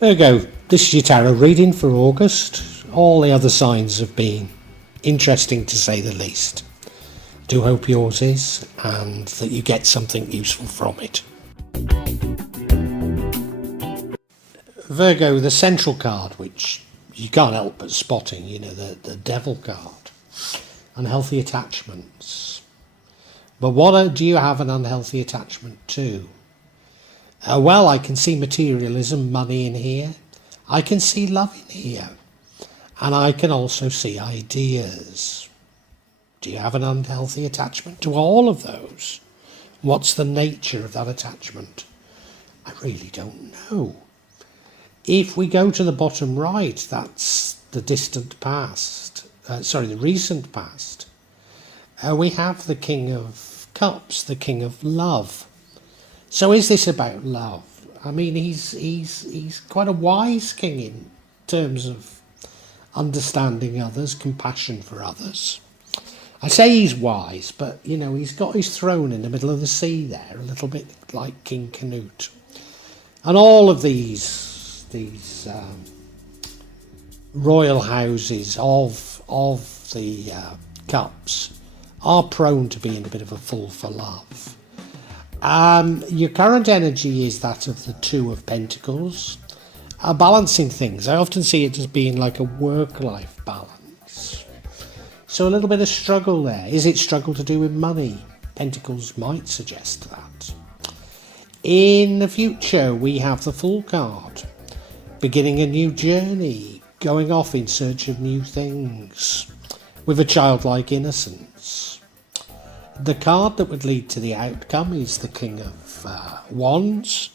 Virgo, this is your tarot reading for August. All the other signs have been interesting to say the least. Do hope yours is, and that you get something useful from it. Virgo, the central card, which you can't help but spotting, the devil card. Unhealthy attachments. But what do you have an unhealthy attachment to? Well, I can see materialism, money in here. I can see love in here. And I can also see ideas. Do you have an unhealthy attachment to all of those? What's the nature of that attachment? I really don't know. If we go to the bottom right, that's the distant past. The recent past. We have the King of Cups, the King of Love. So is this about love? I mean, he's quite a wise king in terms of understanding others, compassion for others. I say he's wise, but, he's got his throne in the middle of the sea there, a little bit like King Canute. And all of these royal houses of the cups are prone to being a bit of a fool for love. Your current energy is that of the Two of Pentacles, balancing things. I often see it as being like a work-life balance. So a little bit of struggle there. Is it struggle to do with money? Pentacles might suggest that. In the future, we have the Fool card, beginning a new journey, going off in search of new things, with a childlike innocence. The card that would lead to the outcome is the King of Wands.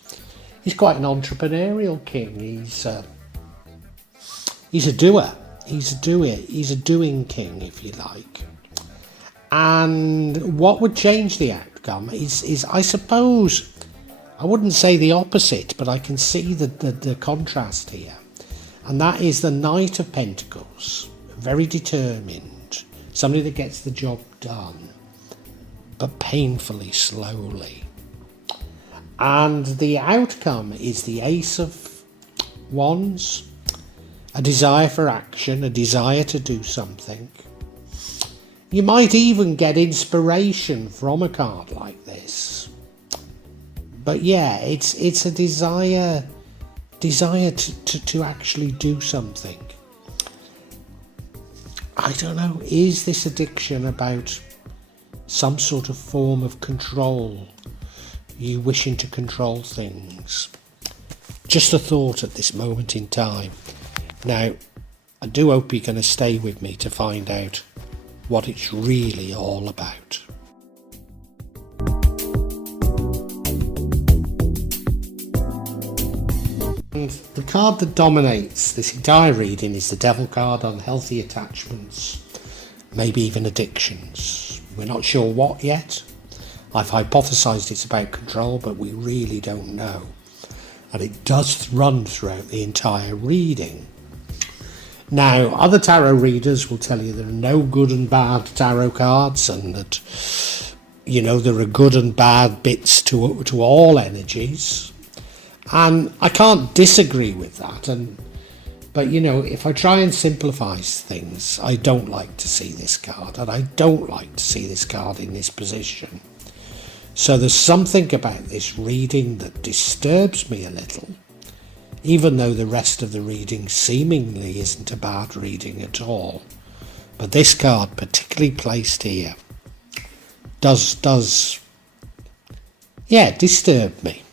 He's quite an entrepreneurial king. He's a doer. He's a doing king, if you like. And what would change the outcome is I suppose, I wouldn't say the opposite, but I can see the contrast here. And that is the Knight of Pentacles, very determined, somebody that gets the job done, but painfully slowly. And the outcome is the Ace of Wands, a desire for action, a desire to do something. You might even get inspiration from a card like this. But yeah, it's a desire to actually do something. I don't know, is this addiction about some sort of form of control? You wishing to control things? Just a thought at this moment in time. Now, I do hope you're going to stay with me to find out what it's really all about. And the card that dominates this entire reading is the Devil card, unhealthy attachments, maybe even addictions. We're not sure what yet. I've hypothesised it's about control, but we really don't know. And it does run throughout the entire reading. Now, other tarot readers will tell you there are no good and bad tarot cards, and that, there are good and bad bits to all energies. And I can't disagree with that. But, if I try and simplify things, I don't like to see this card, and I don't like to see this card in this position. So there's something about this reading that disturbs me a little, even though the rest of the reading seemingly isn't a bad reading at all. But this card, particularly placed here, does disturb me.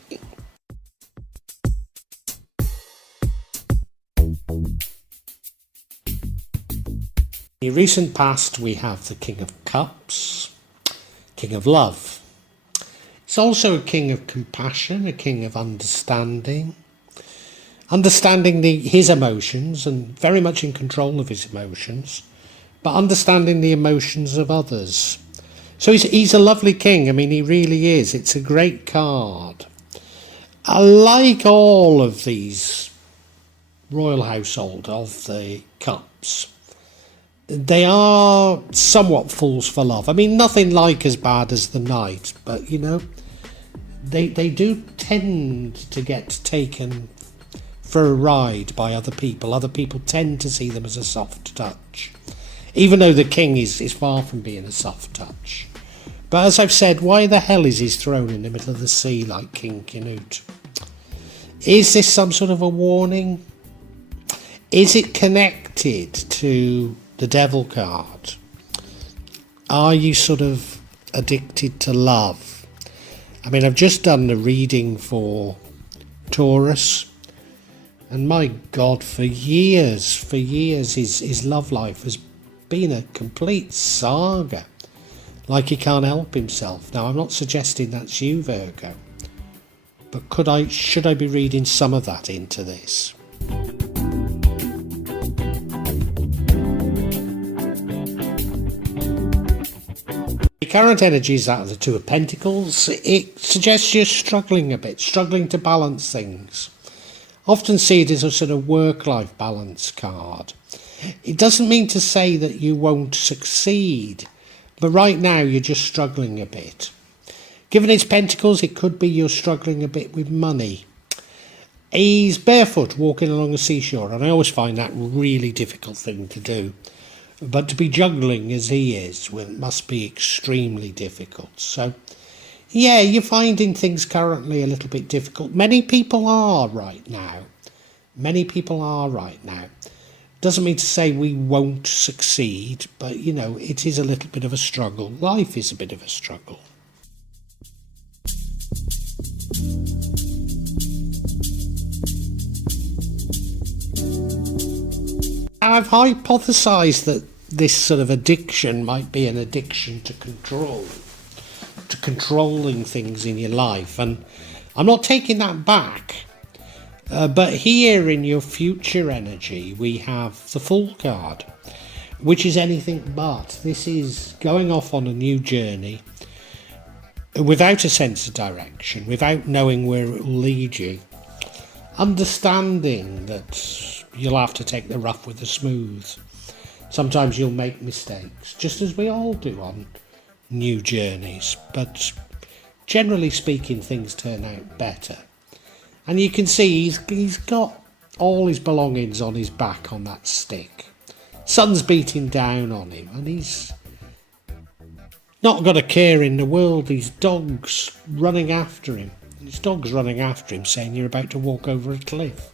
In the recent past, we have the King of Cups, King of Love. It's also a king of compassion, a king of understanding his emotions and very much in control of his emotions, but understanding the emotions of others. So he's a lovely king. I mean, he really is. It's a great card. I like all of these royal household of the cups. They are somewhat fools for love. I mean, nothing like as bad as the Knight, but they do tend to get taken for a ride by other people. Other people tend to see them as a soft touch, even though the king is far from being a soft touch. But as I've said, why the hell is his throne in the middle of the sea like King Canute? Is this some sort of a warning? Is it connected to the devil card? Are you sort of addicted to love? I mean, I've just done the reading for Taurus, and my God, for years, his love life has been a complete saga. Like he can't help himself. Now, I'm not suggesting that's you, Virgo, but should I be reading some of that into this? The current energy is that of the Two of Pentacles. It suggests you're struggling a bit, struggling to balance things. Often see it as a sort of work-life balance card. It doesn't mean to say that you won't succeed, but right now you're just struggling a bit. Given its pentacles, it could be you're struggling a bit with money. He's barefoot walking along the seashore, and I always find that a really difficult thing to do. But to be juggling as he is, well, it must be extremely difficult. So, yeah, you're finding things currently a little bit difficult. Many people are right now. Doesn't mean to say we won't succeed, but, you know, it is a little bit of a struggle. Life is a bit of a struggle. I've hypothesised that this sort of addiction might be an addiction to control, to controlling things in your life, and I'm not taking that back. But here in your future energy, we have the Fool card, which is anything but. This is going off on a new journey without a sense of direction, without knowing where it will lead you. Understanding that you'll have to take the rough with the smooth. Sometimes you'll make mistakes, just as we all do on new journeys. But generally speaking, things turn out better. And you can see he's got all his belongings on his back on that stick. Sun's beating down on him, and he's not got a care in the world. His dog's running after him. Saying you're about to walk over a cliff.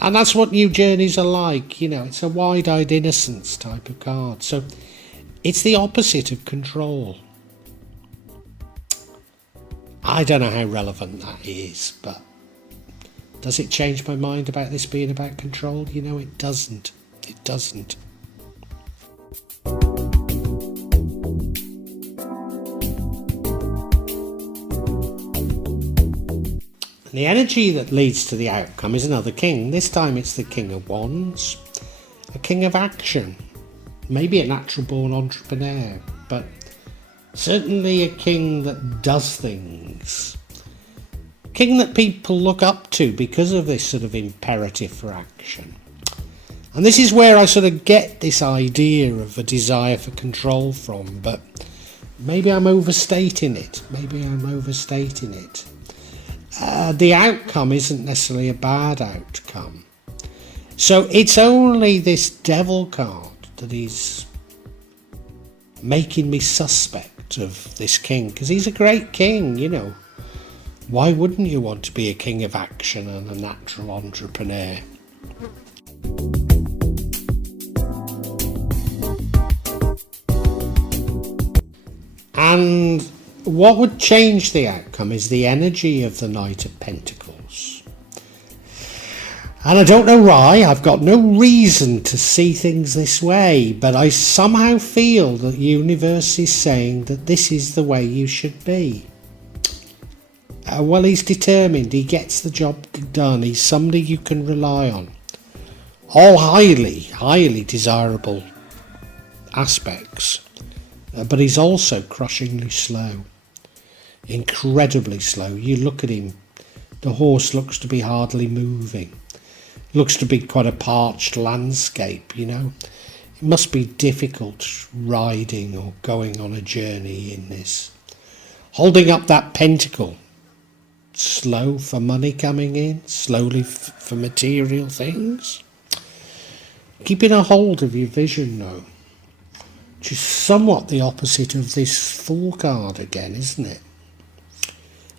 And that's what new journeys are like, you know, it's a wide-eyed innocence type of card. So it's the opposite of control. I don't know how relevant that is, but does it change my mind about this being about control? You know, it doesn't. It doesn't. And the energy that leads to the outcome is another king. This time it's the King of Wands, a king of action, maybe a natural-born entrepreneur, but certainly a king that does things. King that people look up to because of this sort of imperative for action. And this is where I sort of get this idea of a desire for control from, but maybe I'm overstating it. The outcome isn't necessarily a bad outcome. So it's only this devil card that is making me suspect of this king, because he's a great king, you know. Why wouldn't you want to be a king of action and a natural entrepreneur? And what would change the outcome is the energy of the Knight of Pentacles. And I don't know why, I've got no reason to see things this way, but I somehow feel that the universe is saying that this is the way you should be. Well, he's determined, he gets the job done, he's somebody you can rely on. All highly desirable aspects, but he's also crushingly slow. Incredibly slow. You look at him, the horse looks to be hardly moving. Looks to be quite a parched landscape, you know. It must be difficult riding or going on a journey in this. Holding up that pentacle slow for money coming in, slowly for material things. Keeping a hold of your vision though, which is somewhat the opposite of this Fool card again, isn't it?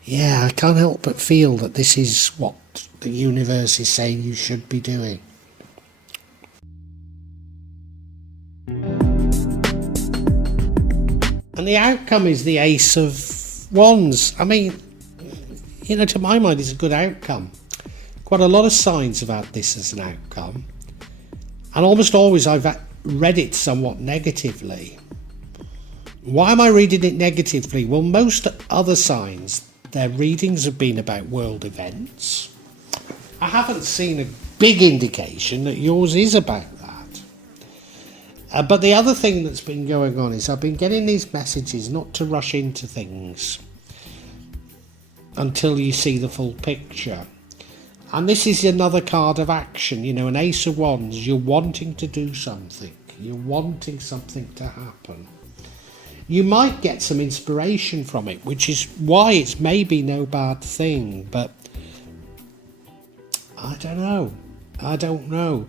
Yeah, I can't help but feel that this is what the universe is saying you should be doing. And the outcome is the Ace of Wands. I mean, you know, to my mind, it's a good outcome. Quite a lot of signs about this as an outcome. And almost always I've read it somewhat negatively. Why am I reading it negatively? Well, most other signs, their readings have been about world events. I haven't seen a big indication that yours is about that. But the other thing that's been going on is I've been getting these messages not to rush into things until you see the full picture. And this is another card of action, you know, an Ace of Wands. You're wanting to do something. You're wanting something to happen. You might get some inspiration from it, which is why it's maybe no bad thing, but I don't know.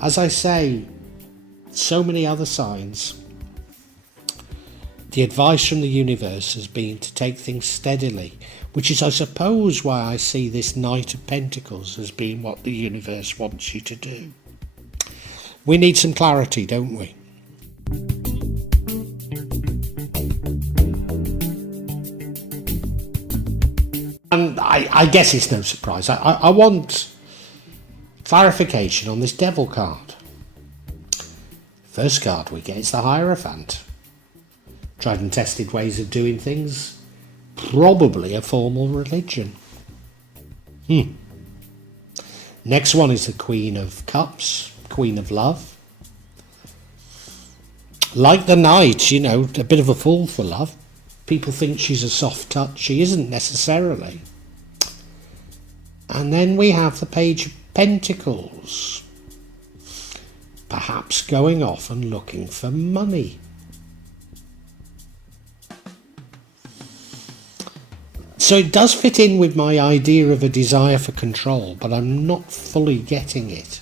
As I say, so many other signs, the advice from the universe has been to take things steadily, which is, I suppose, why I see this Knight of Pentacles as being what the universe wants you to do. We need some clarity, don't we? And I guess it's no surprise. I want clarification on this Devil card. First card we get is the Hierophant. Tried and tested ways of doing things. Probably a formal religion. Next one is the Queen of Cups, Queen of Love. Like the Knight, you know, a bit of a fool for love. People think she's a soft touch. She isn't necessarily. And then we have the Page of Pentacles. Perhaps going off and looking for money. So it does fit in with my idea of a desire for control, but I'm not fully getting it.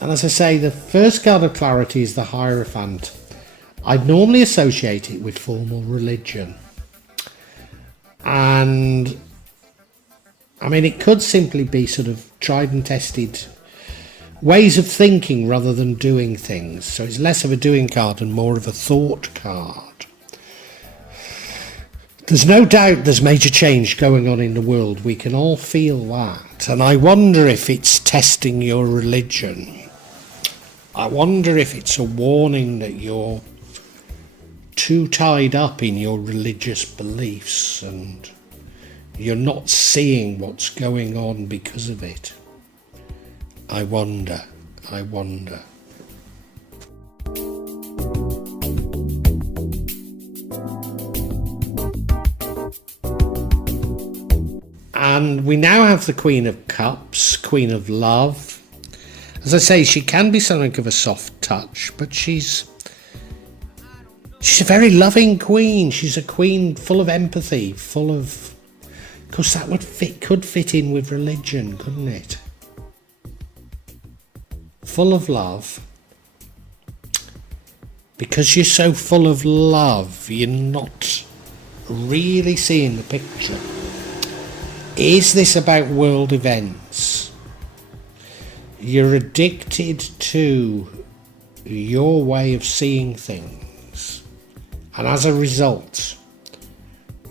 And as I say, the first card of clarity is the Hierophant. I'd normally associate it with formal religion. And I mean, it could simply be sort of tried and tested ways of thinking rather than doing things. So it's less of a doing card and more of a thought card. There's no doubt there's major change going on in the world. We can all feel that. And I wonder if it's testing your religion. I wonder if it's a warning that you're too tied up in your religious beliefs and you're not seeing what's going on because of it. I wonder. And we now have the Queen of Cups, Queen of Love. As I say, she can be something of a soft touch, but she's a very loving queen. She's a queen full of empathy, full of course that could fit in with religion, couldn't it? Full of love. Because you're so full of love, you're not really seeing the picture. Is this about world events? You're addicted to your way of seeing things. And as a result,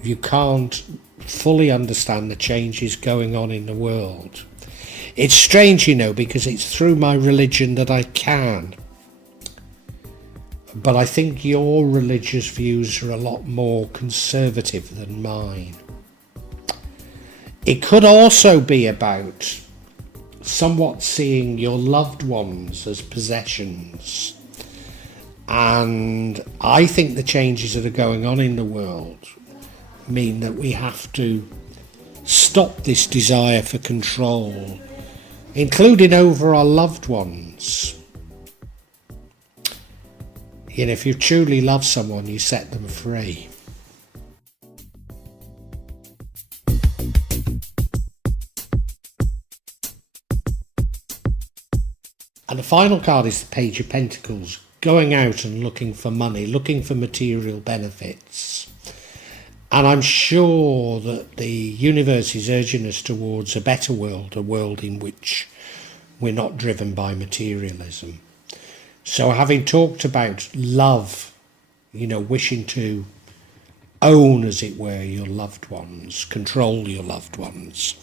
you can't fully understand the changes going on in the world. It's strange, you know, because it's through my religion that I can. But I think your religious views are a lot more conservative than mine. It could also be about somewhat seeing your loved ones as possessions. And I think the changes that are going on in the world mean that we have to stop this desire for control including over our loved ones. You know, if you truly love someone, you set them free. And the final card is the Page of Pentacles, going out and looking for money, looking for material benefits. And I'm sure that the universe is urging us towards a better world, a world in which we're not driven by materialism. So having talked about love, you know, wishing to own, as it were, your loved ones, control your loved ones,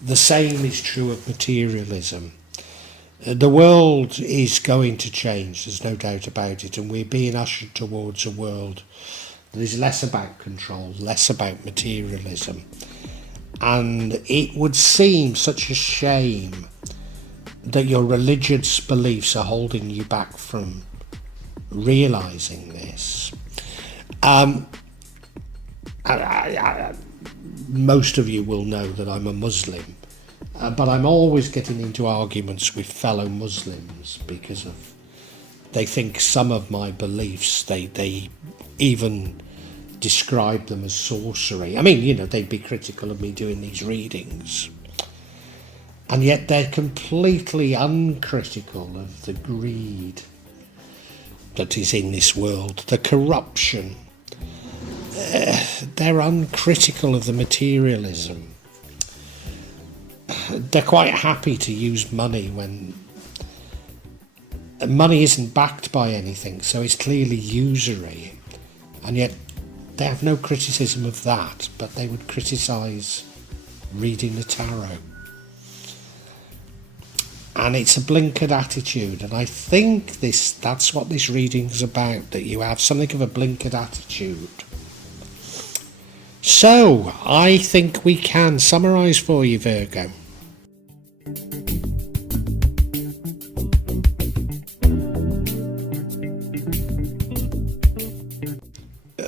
the same is true of materialism. The world is going to change, there's no doubt about it, and we're being ushered towards a world that is less about control, less about materialism. And it would seem such a shame that your religious beliefs are holding you back from realising this. Most of you will know that I'm a Muslim. But I'm always getting into arguments with fellow Muslims because of they think some of my beliefs, they even describe them as sorcery. I mean, you know, they'd be critical of me doing these readings. And yet they're completely uncritical of the greed that is in this world, the corruption. They're uncritical of the materialism. They're quite happy to use money when money isn't backed by anything, so it's clearly usury, and yet they have no criticism of that, but they would criticise reading the tarot. And it's a blinkered attitude, and I think that's what this reading's about, that you have something of a blinkered attitude. So, I think we can summarise for you, Virgo.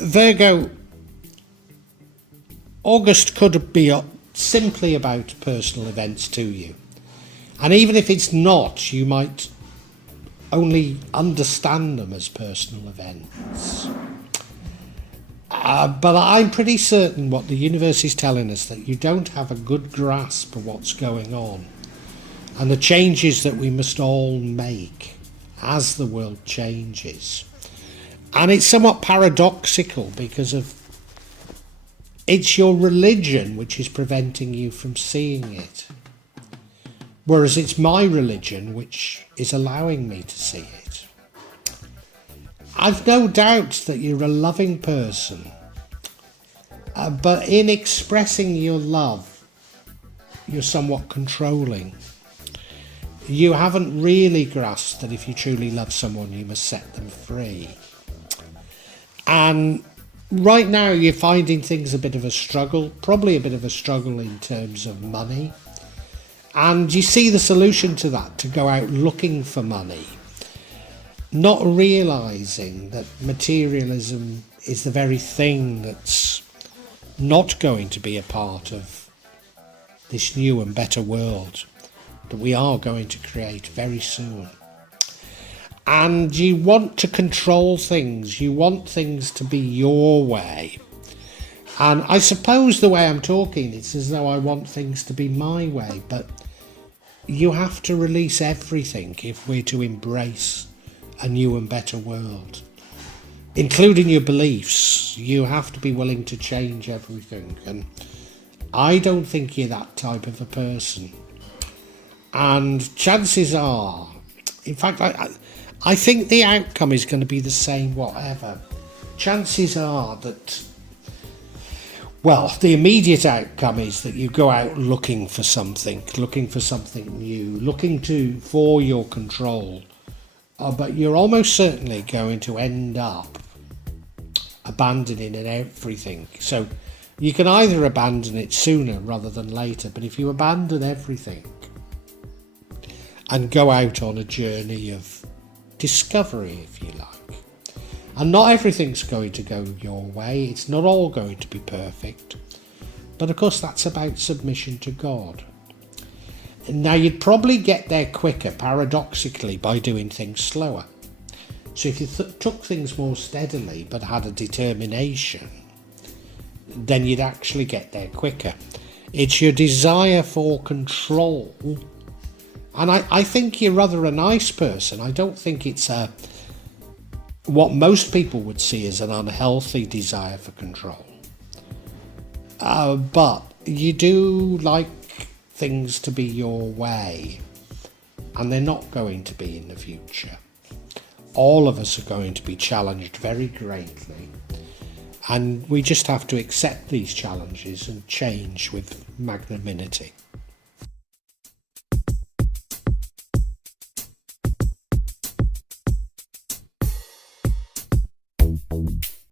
Virgo, August could be simply about personal events to you. And even if it's not, you might only understand them as personal events. But I'm pretty certain what the universe is telling us, that you don't have a good grasp of what's going on and the changes that we must all make as the world changes. And it's somewhat paradoxical because of it's your religion which is preventing you from seeing it, whereas it's my religion which is allowing me to see it. I've no doubt that you're a loving person, but in expressing your love, you're somewhat controlling. You haven't really grasped that if you truly love someone, you must set them free. And right now you're finding things a bit of a struggle, probably a bit of a struggle in terms of money. And you see the solution to that, to go out looking for money, not realising that materialism is the very thing that's not going to be a part of this new and better world that we are going to create very soon. And you want to control things, you want things to be your way. And I suppose the way I'm talking, it's as though I want things to be my way, but you have to release everything if we're to embrace a new and better world, including your beliefs. You have to be willing to change everything, and I don't think you're that type of a person. And chances are, in fact, I think the outcome is going to be the same whatever. Chances are that, well, the immediate outcome is that you go out looking for something new, looking for your control. But you're almost certainly going to end up abandoning everything. So you can either abandon it sooner rather than later, but if you abandon everything and go out on a journey of discovery, if you like, and not everything's going to go your way, it's not all going to be perfect, but of course that's about submission to God. Now, you'd probably get there quicker, paradoxically, by doing things slower. So if you took things more steadily but had a determination, then you'd actually get there quicker. It's your desire for control. And I think you're rather a nice person. I don't think it's what most people would see as an unhealthy desire for control. But you do like things to be your way, and they're not going to be in the future. All of us are going to be challenged very greatly, and we just have to accept these challenges and change with magnanimity.